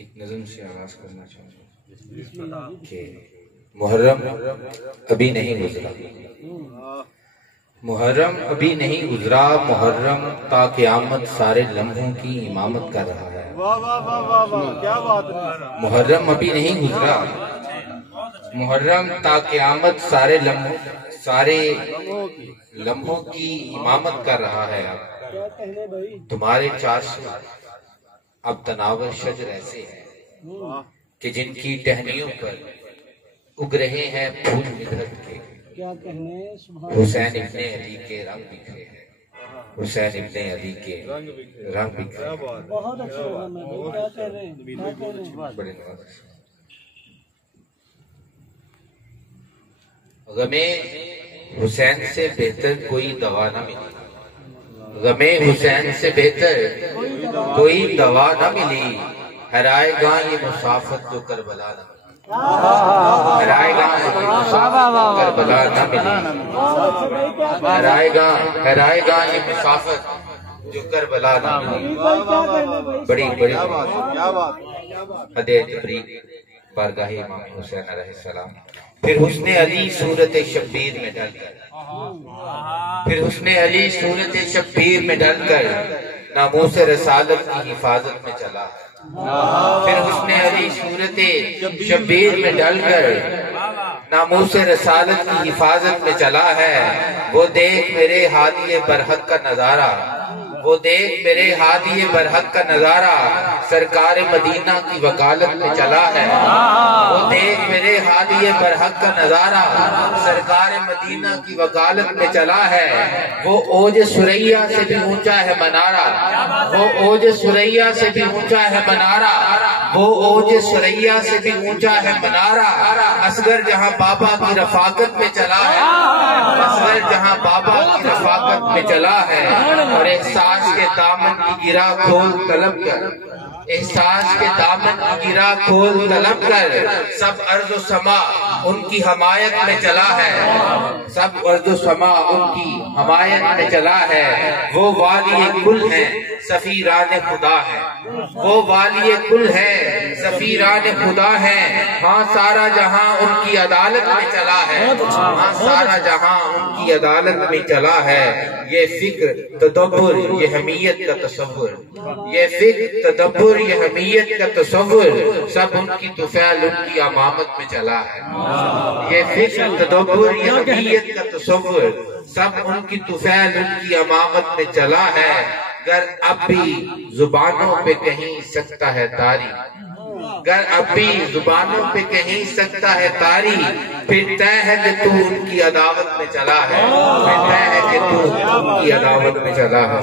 ایک نظم سے آغاز کرنا چاہوں گا کہ محرم ابھی نہیں گزرا، محرم ابھی نہیں گزرا، محرم تا قیامت سارے لمحوں کی امامت کر رہا ہے۔ محرم ابھی نہیں گزرا، محرم تا قیامت سارے لمحوں کی امامت کر رہا ہے۔ تمہارے 400 اب تناور شجر ایسے ہیں کہ جن کی ٹہنیوں پر اگ رہے ہیں پھول مدحت کے۔ حسین ابن علی کے رنگ بکھرے ہیں، حسین ابن علی کے رنگ بکھرے ہیں۔ بڑے غم حسین سے بہتر کوئی دوا نہ ملی، غم حسین سے بہتر کوئی دوا نہ ملی، ہرائے گا یہ مسافت جو کربلا نہ ملی، ہرائے گا یہ مسافت کربلا نہ ملی، ہرائے گا یہ مسافت جو کربلا نہ ملی۔ بڑی حد تبریک بارگاہ امام حسین علیہ السلام۔ پھر حسن علی صورت شبیر میں ڈل کر، پھر حسن علی صورت شبیر میں ڈل کر ناموس رسالت کی حفاظت میں چلا ہے۔ پھر حسن علی صورت شبیر میں ڈل کر ناموس رسالت کی حفاظت میں چلا ہے۔ وہ دیکھ میرے ہادی برحق کا نظارہ، وہ دیکھ میرے ہادی برحق کا نظارہ، سرکار مدینہ کی وکالت میں چلا ہے۔ وہ دیکھ میرے ہادی برحق کا نظارہ، سرکار مدینہ کی وکالت میں چلا ہے۔ وہ اوج سریا سے بھی اونچا ہے منارہ، وہ اوج سریا سے بھی اونچا ہے منارہ، وہ اوج سریا سے بھی اونچا ہے منارہ۔ اصغر جہاں بابا کی رفاقت میں چلا ہے، اصغر جہاں بابا کی رفاقت میں چلا ہے۔ اور احساس کے دامن کی گرا کھول طلب کر، احساس کے دامن کی گرا کھول طلب کر، سب ارض و سما ان کی حمایت میں چلا ہے، سب ارض و سما ان کی حمایت میں چلا ہے۔ وہ والی کل ہیں سفیران خدا ہے، وہ والی کل ہے سفیران خدا ہے۔ ہاں سارا جہاں ان کی عدالت میں چلا ہے، ہاں سارا جہاں ان کی عدالت میں چلا ہے۔ یہ فکر تدبر یہ حمیت کا تصور، یہ فکر تدبر یہ حمیت کا تصور، سب ان کی طفیل ان کی امامت میں چلا ہے۔ یہ فکر تدبر یہ حمیت کا تصور، سب ان کی طفیل ان کی امامت میں چلا ہے۔ گر اب بھی زبانوں پہ کہیں سکتا ہے طاری، گر اب بھی زبانوں پہ کہیں سکتا ہے طاری، پھر طے ہے کہ تو ان کی عداوت میں چلا ہے، پھر طے ہے کہ تو ان کی عداوت میں چلا ہے۔